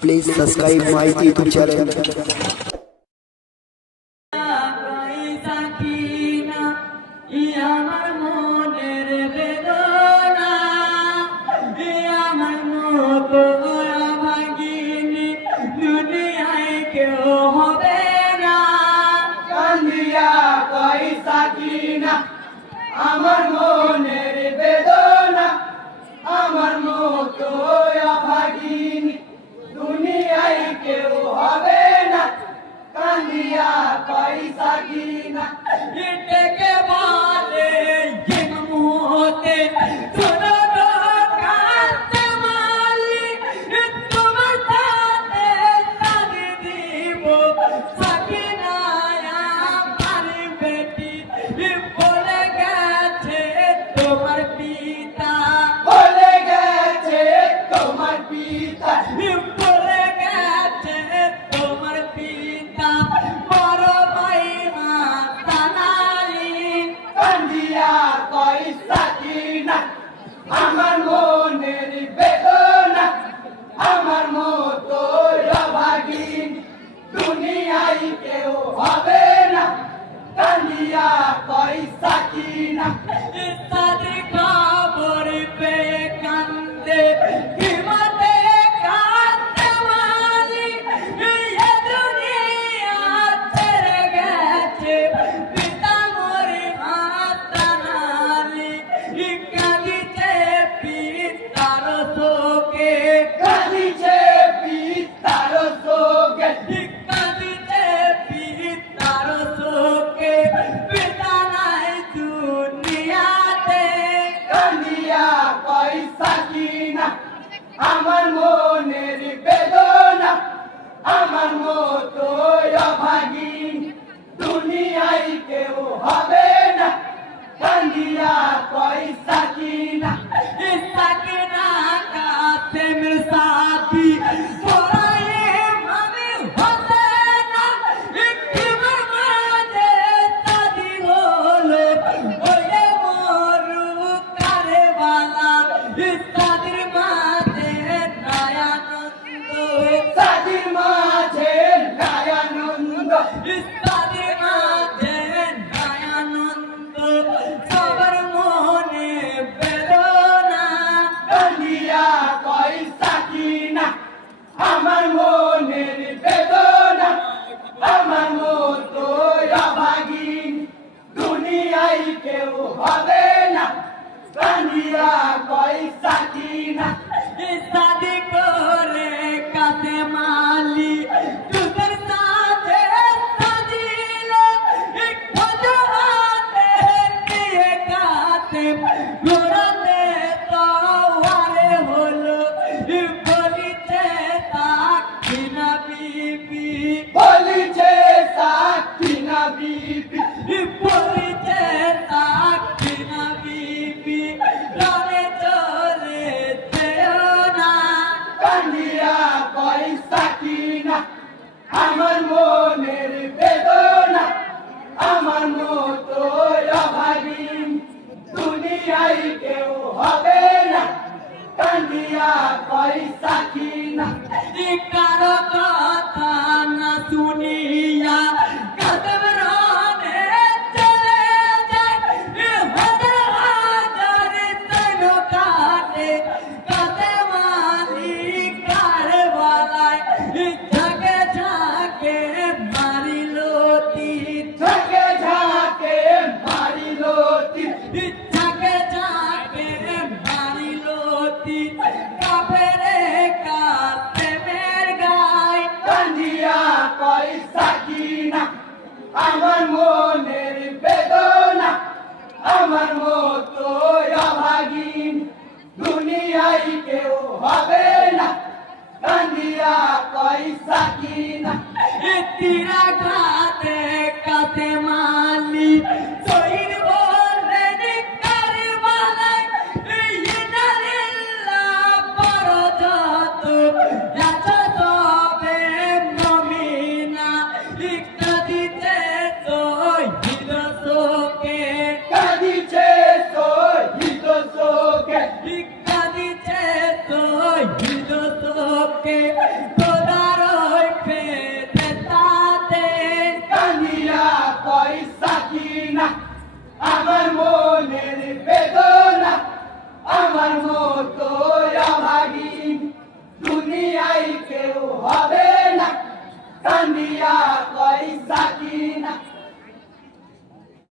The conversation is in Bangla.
Please subscribe my YouTube channel. আমার মনের বেদনা আমার মতো অভাগিনী দুনিয়ায় কেউ হবে না কান্দিয়া পয়সা কিনা এটাকে বলে মুহূর্তে আমার মনের বেদনা আমার মতো অভাগিনী দুনিয়ায় কেউ হবে না কান্দিয়া পয়সা কিনা ইত্যাদি খবর পেয়ে কান্দে কিমাতে কাঁদতে মালি এ দুনিয়া ছেড়ে গেছে পিতা মরে মাতা নালি কাঁদিছে পিতার শোকে কাঁদিছে পিতার শোকে কাঁদিছে পিতার শোকে পিতা নাই দুনিয়াতে কান্দিয়া পয়সা কিনা আমার মনের বেদনা আমার মতো অভাগিনী দুনিয়ায় কেউ হবে না কান্দিয়া পয়সা কিনা ইচ্ছা কিনা কাছে মেরে সাথী আমার মনের বেদনা আমার মতো অভাগিনী দুনিয়ায় কেউ হবে না কান্দিয়া পয়সা কিনা ইত্যাদি করে কাছে মালি তোদের সাথে সাজিলে খোঁজতে নিয়ে কাছে ঘোরাতে তোয়ারে হলো বলিছে সাক্ষীনা বিবি বলিছে সাক্ষীনা বিবি বলিছে সাক্ষীনা বিবি রানে চলে যেও না কান্দিয়া পয়সা কিনা আমার মনের বেদনা আমার মতো অভাগিনী দুনিয়ায় কেউ হবে না কান্দিয়া পয়সা কিনা কারো কথা না শুনিয়া কদম রানে চলে যায় হাজার হাজার তৈল কাটে কাতে মালিক কারবালায় ঝাঁকে ঝাঁকে মারিল তীর ঝাঁকে ঝাঁকে মারিল তীর ঝাঁকে ঝাঁকে মারিল তীর কাফেরে কাতে মের গায় কান্দিয়া পয়সা কিনা আমার মনের বেদনা আমার মতো অভাগিনী দুনিয়ায় কেউ হবে না কান্দিয়া পয়সা কিনা তীরা ঘাতে কাতে মালি